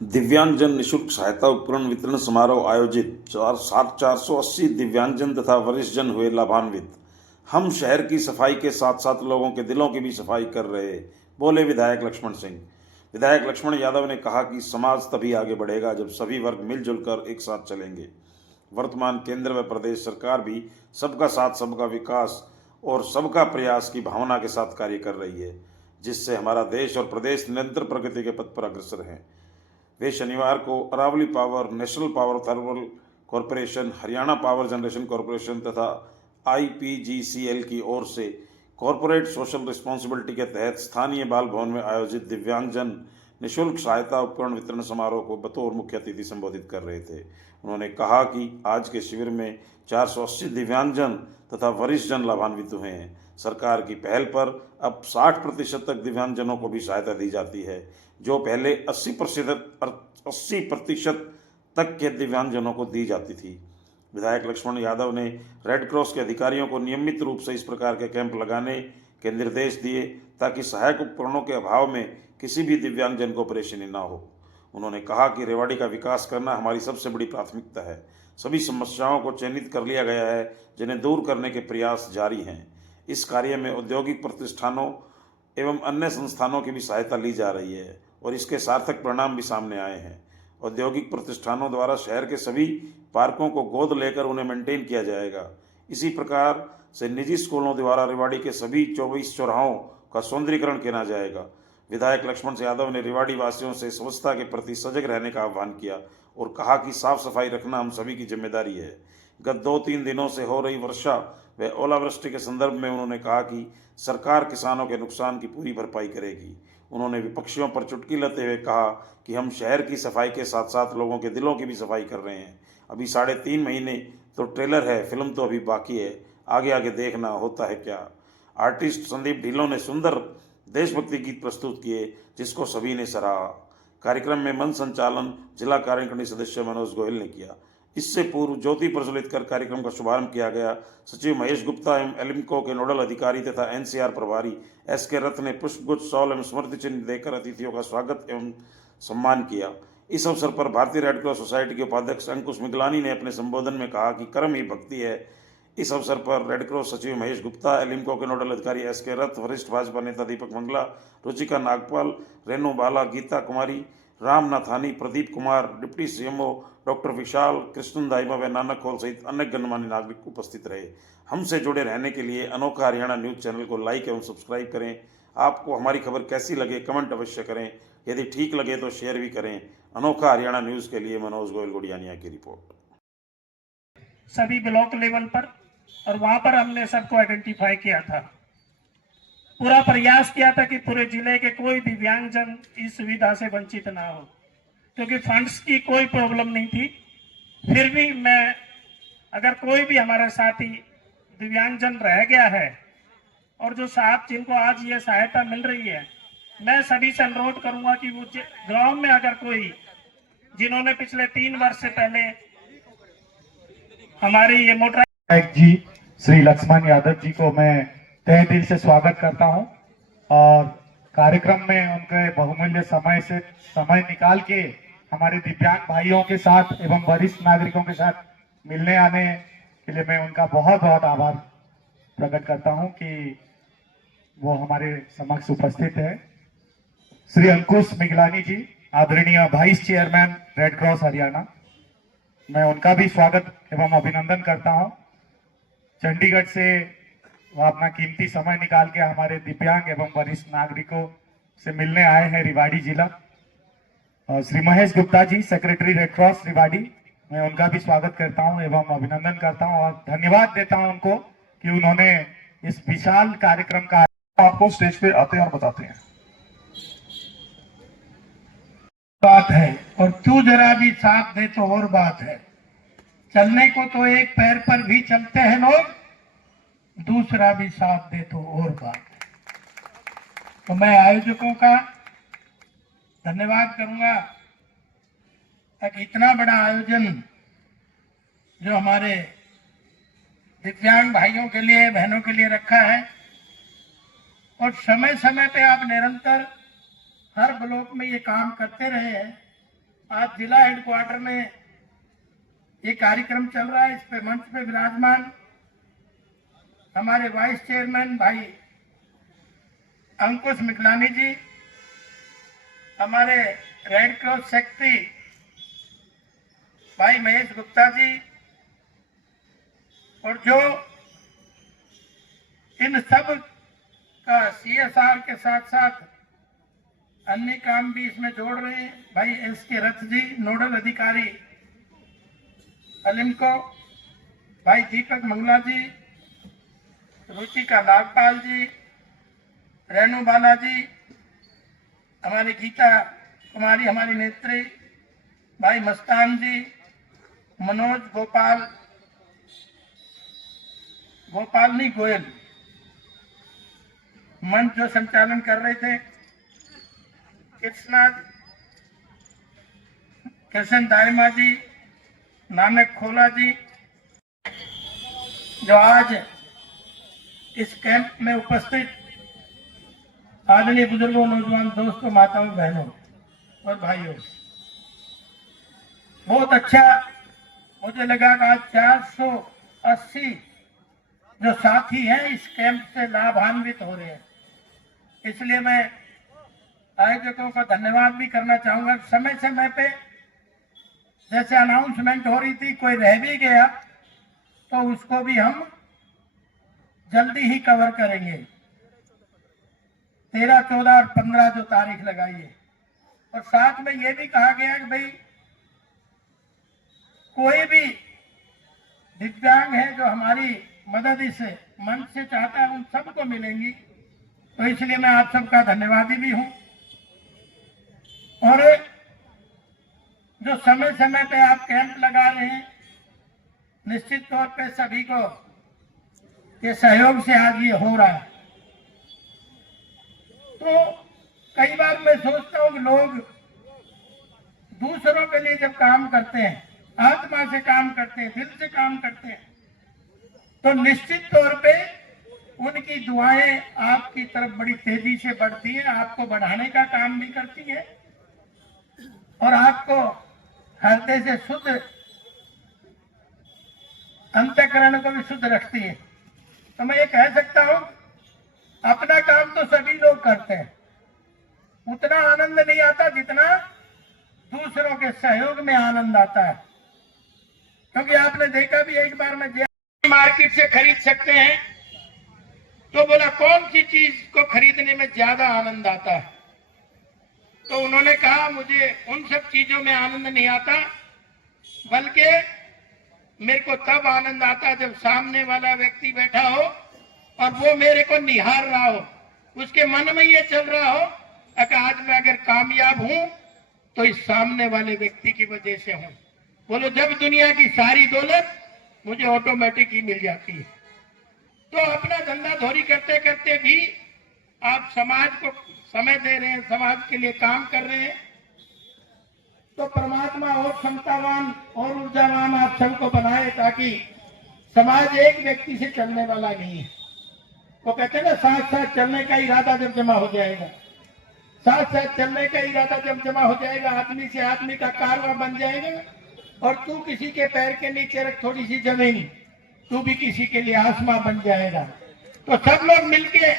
दिव्यांगजन निःशुल्क सहायता उपकरण वितरण समारोह आयोजित। 480 दिव्यांगजन तथा वरिष्ठजन हुए लाभान्वित। हम शहर की सफाई के साथ साथ लोगों के दिलों की भी सफाई कर रहे, बोले विधायक लक्ष्मण सिंह। विधायक लक्ष्मण यादव ने कहा कि समाज तभी आगे बढ़ेगा जब सभी वर्ग मिलजुल कर एक साथ चलेंगे। वर्तमान केंद्र व प्रदेश सरकार भी सबका साथ सबका विकास और सबका प्रयास की भावना के साथ कार्य कर रही है, जिससे हमारा देश और प्रदेश निरंतर प्रगति के पथ पर अग्रसर हैं। वे शनिवार को Aravali power, national power thermal corporation, Haryana power generation corporation तथा आईपीजीसीएल की ओर से कॉरपोरेट सोशल रिस्पॉन्सिबिलिटी के तहत स्थानीय बाल भवन में आयोजित दिव्यांगजन निःशुल्क सहायता उपकरण वितरण समारोह को बतौर मुख्य अतिथि संबोधित कर रहे थे। उन्होंने कहा कि आज के शिविर में 480 दिव्यांगजन तथा वरिष्ठजन लाभान्वित हुए हैं। सरकार की पहल पर अब 60% तक दिव्यांगजनों को भी सहायता दी जाती है, जो पहले 80% तक के दिव्यांगजनों को दी जाती थी। विधायक लक्ष्मण यादव ने रेड क्रॉस के अधिकारियों को नियमित रूप से इस प्रकार के कैंप लगाने के निर्देश दिए ताकि सहायक उपकरणों के अभाव में किसी भी दिव्यांगजन को परेशानी न हो। उन्होंने कहा कि रेवाड़ी का विकास करना हमारी सबसे बड़ी प्राथमिकता है। सभी समस्याओं को चिन्हित कर लिया गया है, जिन्हें दूर करने के प्रयास जारी हैं। इस कार्य में औद्योगिक प्रतिष्ठानों एवं अन्य संस्थानों की भी सहायता ली जा रही है और इसके सार्थक परिणाम भी सामने आए हैं। औद्योगिक प्रतिष्ठानों द्वारा शहर के सभी पार्कों को गोद लेकर उन्हें मेंटेन किया जाएगा। इसी प्रकार से निजी स्कूलों द्वारा रेवाड़ी के सभी 24 चौराहों का सौंदर्यीकरण किया जाएगा। विधायक लक्ष्मण यादव ने रेवाड़ी वासियों से स्वच्छता के प्रति सजग रहने का आह्वान किया और कहा कि साफ सफाई रखना हम सभी की जिम्मेदारी है। गत 2-3 दिनों से हो रही वर्षा व ओलावृष्टि के संदर्भ में उन्होंने कहा कि सरकार किसानों के नुकसान की पूरी भरपाई करेगी। उन्होंने विपक्षियों पर चुटकी लेते हुए कहा कि हम शहर की सफाई के साथ साथ लोगों के दिलों की भी सफाई कर रहे हैं। अभी 3.5 महीने तो ट्रेलर है, फिल्म तो अभी बाकी है, आगे आगे देखना होता है क्या। आर्टिस्ट संदीप ढिल्लों ने सुंदर देशभक्ति गीत प्रस्तुत किए, जिसको सभी ने सराहा। कार्यक्रम में मंच संचालन जिला कार्यकारिणी सदस्य मनोज गोयल ने किया। इससे पूर्व ज्योति प्रज्वलित कर कार्यक्रम का शुभारंभ किया गया। सचिव महेश गुप्ता एवं एलिम्को के नोडल अधिकारी तथा एनसीआर प्रभारी एसके रथ ने पुष्पगुच्छ, शॉल एवं स्मृति चिन्ह देकर अतिथियों का स्वागत एवं सम्मान किया। इस अवसर पर भारतीय रेड क्रॉस सोसाइटी के उपाध्यक्ष अंकुश मिगलानी ने अपने संबोधन में कहा कि कर्म ही भक्ति है। इस अवसर पर रेड क्रॉस सचिव महेश गुप्ता, एलिम्को के नोडल अधिकारी एसके रथ, वरिष्ठ भाजपा नेता Deepak Mangla, Ruchika Nagpal, Renu Bala, Geeta Kumari, Ram Nathani, Pradeep Kumar, deputy CMO doctor Vishal, Krishan Daima व नानक खोल सहित अन्य गणमान्य नागरिक उपस्थित रहे। हमसे जुड़े रहने के लिए अनोखा हरियाणा न्यूज चैनल को लाइक एवं सब्सक्राइब करें। आपको हमारी खबर कैसी लगे कमेंट अवश्य करें, यदि ठीक लगे तो शेयर भी करें। अनोखा हरियाणा न्यूज के लिए मनोज गोयल गुड़ियानिया की रिपोर्ट। सभी ब्लॉक लेवल पर और वहां पर हमने सबको आइडेंटिफाई किया था। पूरा प्रयास किया था कि पूरे जिले के कोई दिव्यांगजन इस सुविधा से वंचित ना हो, क्योंकि फंड्स की कोई प्रॉब्लम नहीं थी। फिर भी मैं, अगर कोई भी हमारा साथी दिव्यांगजन रह गया है और जो साथ जिनको आज ये सहायता मिल रही है, मैं सभी से अनुरोध करूंगा कि वो गांव में अगर कोई जिन्होंने पिछले 3 वर्ष से पहले हमारी ये मोटर जी श्री लक्ष्मण यादव जी को मैं तहे दिल से स्वागत करता हूं और कार्यक्रम में उनके बहुमूल्य समय निकाल के हमारे दिव्यांग भाइयों के साथ एवं वरिष्ठ नागरिकों के साथ मिलने आने के लिए मैं उनका बहुत बहुत आभार प्रकट करता हूं कि वो हमारे समक्ष उपस्थित है। श्री अंकुश मिगलानी जी, आदरणीय vice chairman red cross Haryana, मैं उनका भी स्वागत एवं अभिनंदन करता हूं। चंडीगढ़ से वो अपना कीमती समय निकाल के हमारे दिव्यांग एवं वरिष्ठ नागरिकों से मिलने आए हैं रेवाड़ी जिला। Shri Mahesh Gupta ji, secretary red cross Rewari, मैं उनका भी स्वागत करता हूं एवं अभिनंदन करता हूं और धन्यवाद देता हूं उनको कि उन्होंने इस विशाल कार्यक्रम का आपको स्टेज पे आते हैं और बताते हैं। बात है और तू जरा भी साथ दे तो और बात है। चलने को तो एक पैर पर भी चलते हैं लोग, दूसरा भी साथ दे तो और बात है। तो मैं आयोजकों का धन्यवाद करूंगा कि इतना बड़ा आयोजन जो हमारे दिव्यांग भाइयों के लिए, बहनों के लिए रखा है और समय समय पे आप निरंतर हर ब्लॉक में ये काम करते रहे हैं आज जिला हेडक्वार्टर में ये कार्यक्रम चल रहा है। इस पे मंच पे विराजमान हमारे वाइस चेयरमैन भाई अंकुश मिकलानी जी, हमारे रेड क्रॉस सेक्रेटरी भाई महेश गुप्ता जी, और जो इन सब का CSR के साथ साथ अन्य काम भी इसमें जोड़ रहे हैं, भाई SK रथ जी, नोडल अधिकारी अलिमको, भाई दीपक मंगला जी, रुचिका नागपाल जी, रेणु बाला जी, हमारी गीता कुमारी हमारी नेत्री, भाई मस्तान जी, मनोज गोपाल गोयल मंच जो संचालन कर रहे थे, कृष्ण दायमा जी, नानक खोला जी, जो आज इस कैंप में उपस्थित आदरणीय बुजुर्गों, नौजवान दोस्तों, माताओं, बहनों और भाइयों, बहुत अच्छा मुझे लगा कि आज 480 जो साथी हैं इस कैंप से लाभान्वित हो रहे हैं। इसलिए मैं आयोजकों का धन्यवाद भी करना चाहूंगा। समय समय पे जैसे अनाउंसमेंट हो रही थी, कोई रह भी गया तो उसको भी हम जल्दी ही कवर करेंगे। 13, 14 और 15 जो तारीख लगाई है, और साथ में ये भी कहा गया कि भाई कोई भी दिव्यांग है जो हमारी मदद इस मंच से चाहता है, उन सबको मिलेंगी। तो इसलिए मैं आप सबका धन्यवादी भी हूं। और जो समय समय पे आप कैंप लगा रहे हैं, निश्चित तौर पे सभी को के सहयोग से आज ये हो रहा है। तो कई बार मैं सोचता हूं कि लोग दूसरों के लिए जब काम करते हैं, आत्मा से काम करते हैं, दिल से काम करते हैं, तो निश्चित तौर पे उनकी दुआएं आपकी तरफ बड़ी तेजी से बढ़ती है, आपको बढ़ाने का काम भी करती है और आपको हृदय से शुद्ध, अंतःकरण को भी शुद्ध रखती है। तो मैं ये कह सकता हूं, अपना काम तो सभी लोग करते हैं, उतना आनंद नहीं आता जितना दूसरों के सहयोग में आनंद आता है। क्योंकि आपने देखा भी, एक बार मैं मार्केट से खरीद सकते हैं, तो बोला कौन सी चीज को खरीदने में ज्यादा आनंद आता है? तो उन्होंने कहा मुझे उन सब चीजों में आनंद नहीं आता, बल्कि मेरे को तब आनंद आता जब सामने वाला व्यक्ति बैठा हो और वो मेरे को निहार रहा हो, उसके मन में ये चल रहा हो कि आज मैं अगर कामयाब हूं तो इस सामने वाले व्यक्ति की वजह से हूं। बोलो, जब दुनिया की सारी दौलत मुझे ऑटोमेटिक ही मिल जाती है। तो अपना धंधा धोरी करते करते भी आप समाज को समय दे रहे हैं, समाज के लिए काम कर रहे हैं, तो परमात्मा और क्षमतावान और ऊर्जावान आप सबको बनाए, ताकि समाज एक व्यक्ति से चलने वाला नहीं है। वो कहते हैं ना, साथ साथ चलने का इरादा जब जमा हो जाएगा, साथ साथ चलने का इरादा जब जमा हो जाएगा, आदमी से आदमी का कारवां बन जाएगा, और तू किसी के पैर के नीचे रख थोड़ी सी जमीन, तू भी किसी के लिए आसमां बन जाएगा। तो सब लोग मिलके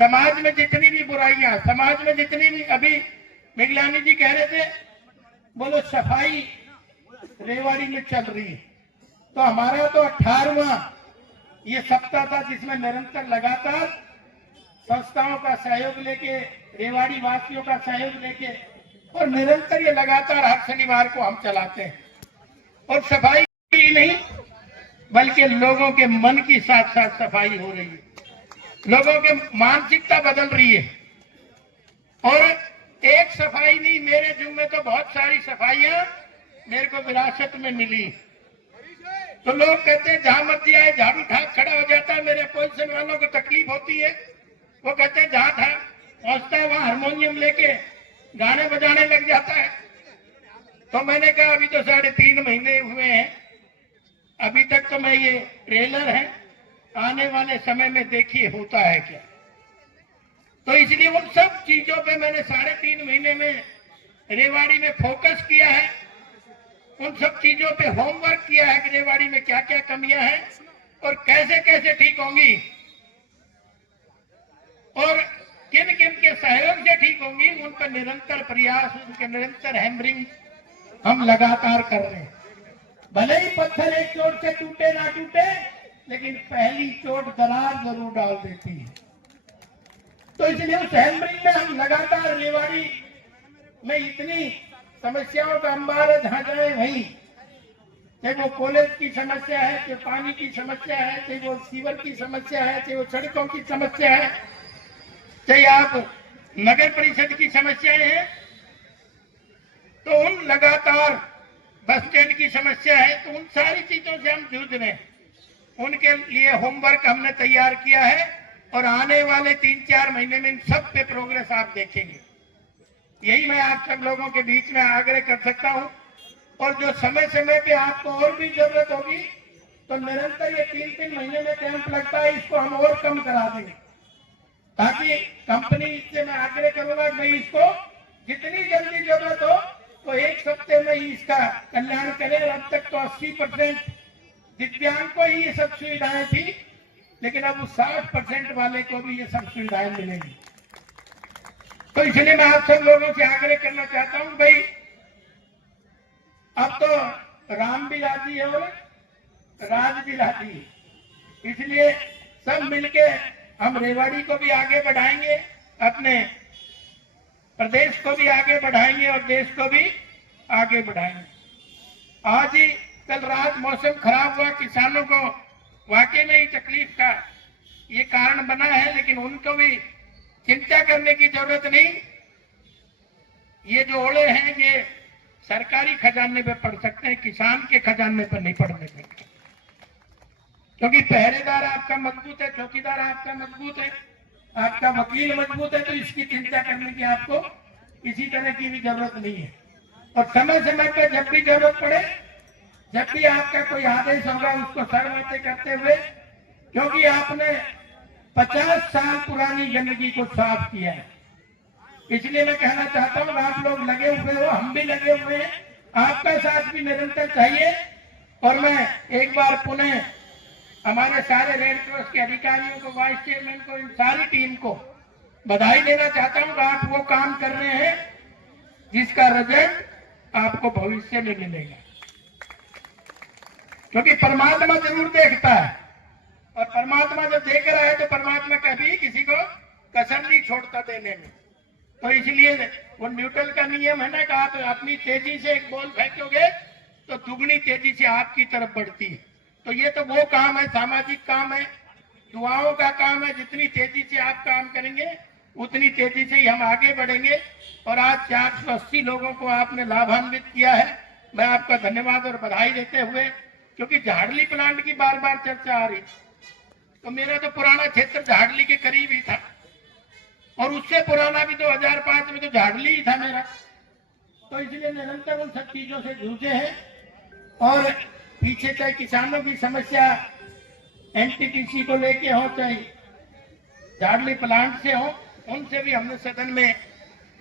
समाज में जितनी भी बुराइयां, समाज में जितनी भी, अभी मिगलानी जी कह रहे थे, बोलो सफाई रेवाड़ी में चल रही है, तो हमारा तो 18वां ये सप्ताह था, जिसमें निरंतर लगातार संस्थाओं का सहयोग लेके, रेवाड़ी वासियों का सहयोग लेके, और निरंतर ये लगातार हर शनिवार को हम चलाते हैं। और सफाई ही नहीं, बल्कि लोगों के मन की साथ साथ सफाई हो रही है, लोगों के मानसिकता बदल रही है। और एक सफाई नहीं, मेरे जुम्मे तो बहुत सारी सफाइयां मेरे को विरासत में मिली। तो लोग कहते हैं जहां मर्जी आए झाड़ू ठाक खड़ा हो जाता है, मेरे अपोजिशन वालों को तकलीफ होती है, वो कहते हैं जहां था पहुंचता है वहां हारमोनियम लेके गाने बजाने लग जाता है। तो मैंने कहा अभी तो 3.5 महीने हुए हैं, अभी तक तो मैं ये ट्रेलर है, आने वाले समय में देखिए होता है क्या। तो इसलिए उन सब चीजों पे मैंने 3.5 महीने में रेवाड़ी में फोकस किया है, उन सब चीजों पे होमवर्क किया है कि रेवाड़ी में क्या क्या कमियां हैं और कैसे कैसे ठीक होंगी और किन किन के सहयोग से ठीक होंगी, उन पर निरंतर प्रयास, उनके निरंतर हैमरिंग हम लगातार कर रहे हैं। भले ही पत्थर एक चोट से टूटे ना टूटे, लेकिन पहली चोट दरार जरूर डाल देती है। तो इसलिए उस हैमरिंग में हम लगातार रेवाड़ी में इतनी समस्याओं का अंबार है, जहां जाए वहीं, चाहे वो कॉलेज की समस्या है, चाहे पानी की समस्या है, चाहे वो सीवर की समस्या है, चाहे वो सड़कों की समस्या है, चाहे आप नगर परिषद की समस्याएं हैं, तो उन लगातार बस स्टैंड की समस्या है, तो उन सारी चीजों से हम जूझ रहे हैं। उनके लिए होमवर्क हमने तैयार किया है और आने वाले 3-4 महीने में इन सब पे प्रोग्रेस आप देखेंगे। यही मैं आप सब लोगों के बीच में आग्रह कर सकता हूं। और जो समय समय पे आपको और भी जरूरत होगी, तो निरंतर ये 3-3 महीने में कैंप लगता है, इसको हम और कम करा देंगे, ताकि कंपनी से मैं आग्रह करूंगा कि इसको जितनी जल्दी जरूरत हो तो 1 हफ्ते में ही इसका कल्याण करें। और अब तक तो 80% दिव्यांग को ही ये सब सुविधाएं थी, लेकिन अब उस 60% वाले को भी ये सब सुविधाएं मिलेंगी। तो इसलिए मैं आप सब लोगों से आग्रह करना चाहता हूं, भाई अब तो राम भी राजी है और राज भी राजी है, इसलिए सब मिलके हम रेवाड़ी को भी आगे बढ़ाएंगे, अपने प्रदेश को भी आगे बढ़ाएंगे और देश को भी आगे बढ़ाएंगे। आज ही कल रात मौसम खराब हुआ, किसानों को वाकई में ही तकलीफ का ये कारण बना है, लेकिन उनको भी चिंता करने की जरूरत नहीं। ये जो ओले हैं ये सरकारी खजाने पे पड़ सकते हैं, किसान के खजाने पर नहीं पड़ने देंगे, क्योंकि पहरेदार आपका मजबूत है, चौकीदार आपका मजबूत है, आपका वकील मजबूत है, तो इसकी चिंता करने की आपको किसी तरह की भी जरूरत नहीं है। और समय समय पर जब भी जरूरत पड़े, जब भी आपका कोई आदेश होगा, उसको सर्वमत करते हुए, क्योंकि आपने 50 साल पुरानी गंदगी को साफ किया है, इसलिए मैं कहना चाहता हूँ आप लोग लगे हुए हो, हम भी लगे हुए हैं, आपका साथ भी निरंतर चाहिए। और मैं एक बार पुनः हमारे सारे रेड क्रॉस के अधिकारियों को, वाइस चेयरमैन को, इन सारी टीम को बधाई देना चाहता हूँ। आप वो काम कर रहे हैं जिसका रिजल्ट आपको भविष्य में मिलेगा, क्योंकि परमात्मा जरूर देखता है, और परमात्मा जब देख रहा है तो परमात्मा कभी किसी को कसर नहीं छोड़ता देने में। तो इसलिए वो न्यूटन का नियम है ना कि आप अपनी तेजी से एक बॉल फेंकोगे तो दुगनी तेजी से आपकी तरफ बढ़ती है। तो ये तो वो काम है, सामाजिक काम है, दुआओं का काम है। जितनी तेजी से आप काम करेंगे उतनी तेजी से ही हम आगे बढ़ेंगे। और आज 480 लोगों को आपने लाभान्वित किया है, मैं आपका धन्यवाद और बधाई देते हुए, क्योंकि झाड़ली प्लांट की बार बार चर्चा आ रही, तो मेरा तो पुराना क्षेत्र झाड़ली के करीब ही था, और उससे पुराना भी 2005 में तो झाड़ली ही था मेरा। तो इसलिए निरंतर उन सब चीजों से जूझे हैं। और पीछे चाहे किसानों की समस्या एनटीपीसी को लेके हो, चाहे झाड़ली प्लांट से हो, उनसे भी हमने सदन में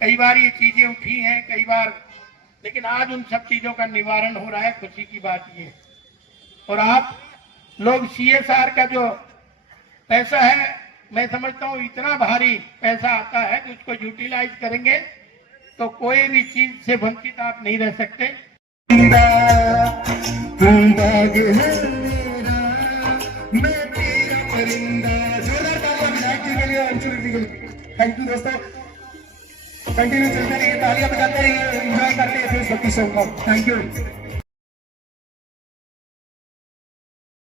कई बार ये चीजें उठी हैं, कई बार, लेकिन आज उन सब चीजों का निवारण हो रहा है। खुशी की बात ये, और आप लोग CSR का जो पैसा है, मैं समझता हूँ इतना भारी पैसा आता है कि उसको यूटिलाइज करेंगे तो कोई भी चीज से वंचित आप नहीं रह सकते। थैंक यू दोस्तों, कंटिन्यू चलते रहिए, तालियां बजाते रहिए, एंजॉय करते रहिए देशभक्ति सॉन्ग को। Thank you.